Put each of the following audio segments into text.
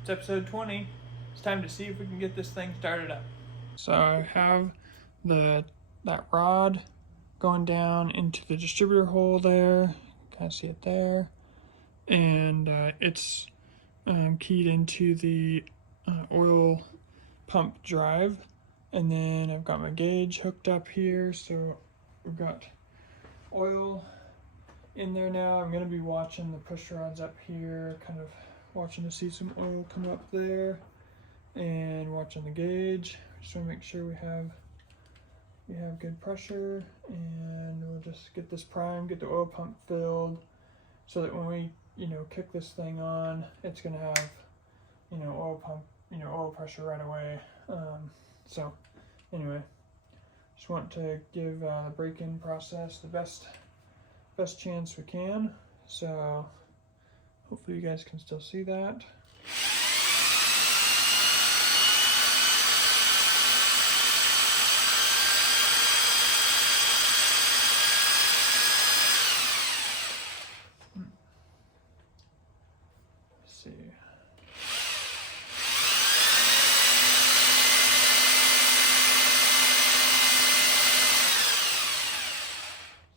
It's episode 20. It's time to see if we can get this thing started up. So I have that rod going down into the distributor hole there. Kind of see it there. And it's keyed into the oil pump drive. And then I've got my gauge hooked up here. So we've got oil in there now. I'm going to be watching the push rods up here, kind of watching to see some oil come up there, and watching the gauge. Just want to make sure we have good pressure, and we'll just get this primed, get the oil pump filled, so that when we kick this thing on, it's going to have oil pump oil pressure right away. So anyway, just want to give the break-in process the best chance we can. So hopefully you guys can still see that. Let's see.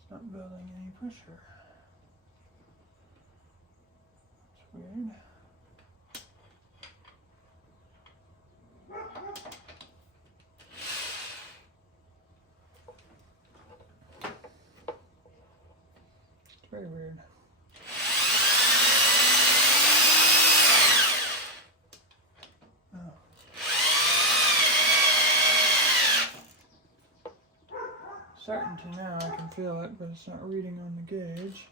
Not building any pressure. It's weird. It's very weird. Starting to now, I can feel it, but it's not reading on the gauge.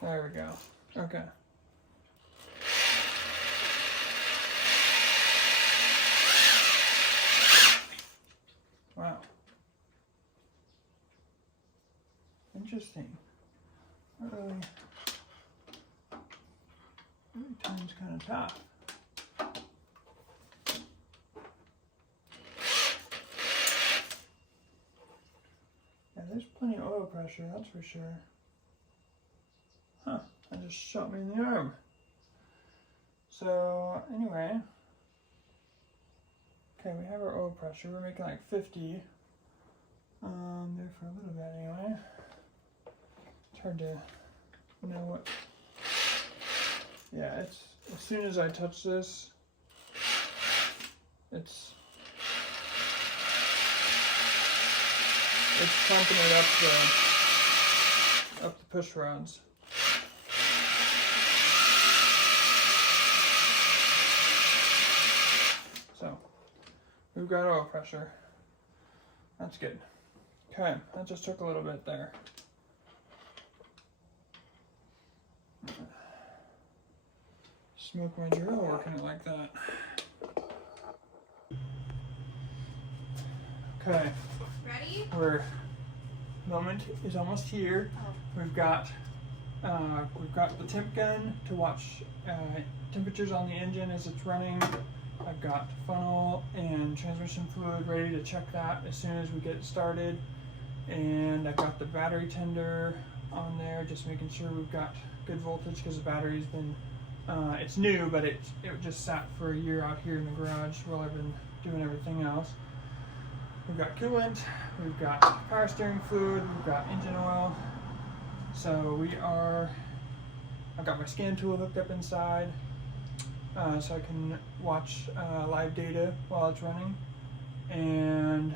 There we go. Okay. Wow. Interesting. Really time's kind of tough. There's plenty of oil pressure, that's for sure. Huh, that just shot me in the arm. So, anyway. Okay, we have our oil pressure. We're making like 50. There for a little bit anyway. It's hard to know what. Yeah, it's, as soon as I touch this, it's pumping it up the push rods. So we've got oil pressure. That's good. Okay, that just took a little bit there. Smoke my drill working it like that. Okay. Ready? Moment is almost here. Oh. We've got the temp gun to watch temperatures on the engine as it's running. I've got funnel and transmission fluid ready to check that as soon as we get it started. And I've got the battery tender on there, just making sure we've got good voltage, because the battery's been it's new, but it just sat for a year out here in the garage while I've been doing everything else. We've got coolant, we've got power steering fluid, we've got engine oil. So I've got my scan tool hooked up inside, so I can watch live data while it's running. And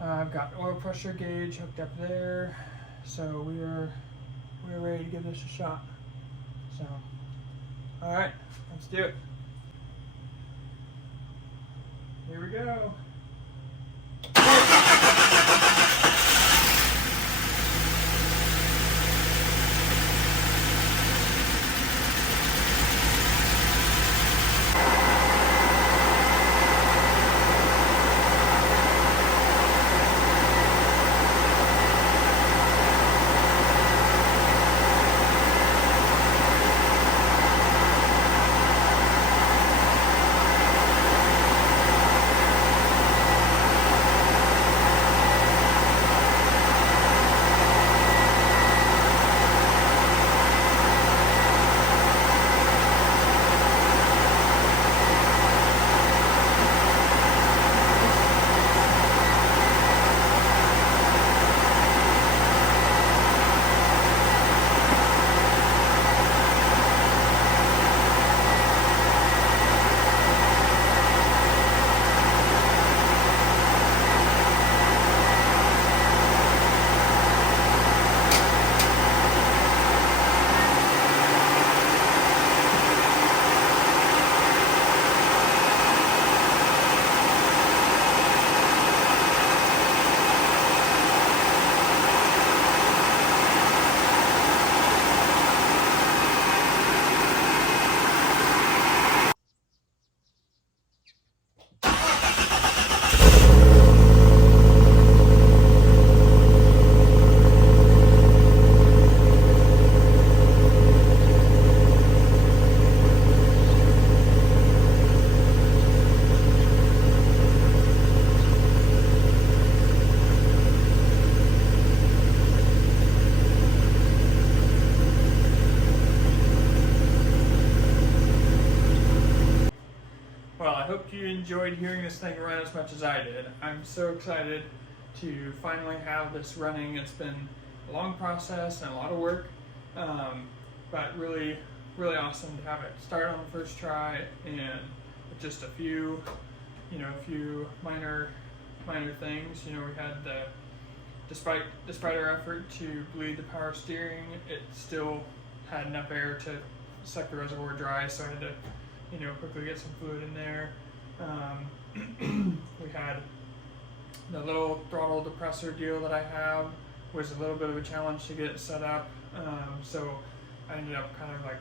I've got oil pressure gauge hooked up there. So we're ready to give this a shot. So, all right, let's do it. Here we go. enjoyed hearing this thing run as much as I did. I'm so excited to finally have this running. It's been a long process and a lot of work, but really awesome to have it start on the first try, and with just a few minor things. We had despite our effort to bleed the power steering, it still had enough air to suck the reservoir dry, so I had to quickly get some fluid in there. We had the little throttle depressor deal that I have was a little bit of a challenge to get it set up, so I ended up kind of like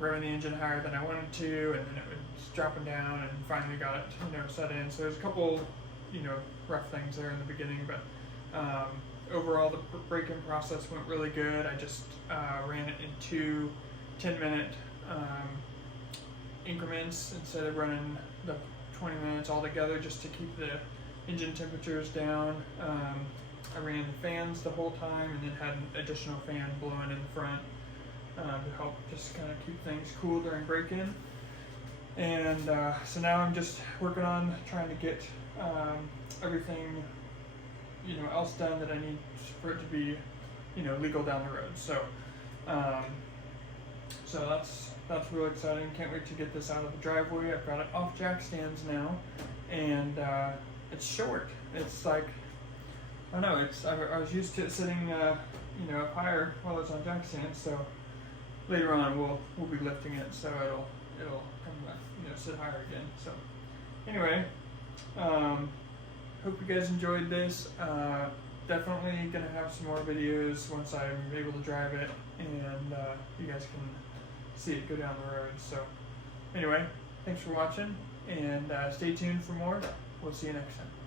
revving the engine higher than I wanted to, and then it was dropping down, and finally got it set in. So there's a couple rough things there in the beginning, but overall the braking process went really good. I just ran it in 2 10-minute increments instead of running the 20 minutes all together, just to keep the engine temperatures down. I ran the fans the whole time, and then had an additional fan blowing in the front to help just kind of keep things cool during break-in. And so now I'm just working on trying to get everything else done that I need for it to be legal down the road. So so that's really exciting. Can't wait to get this out of the driveway. I've got it off jack stands now, and it's short. It's like, I don't know, I was used to it sitting up higher while it's on jack stands. So later on we'll be lifting it, so it'll come back, sit higher again. So anyway, hope you guys enjoyed this. Definitely gonna have some more videos once I'm able to drive it, and you guys can see it go down the road. So anyway, thanks for watching, and stay tuned for more. We'll see you next time.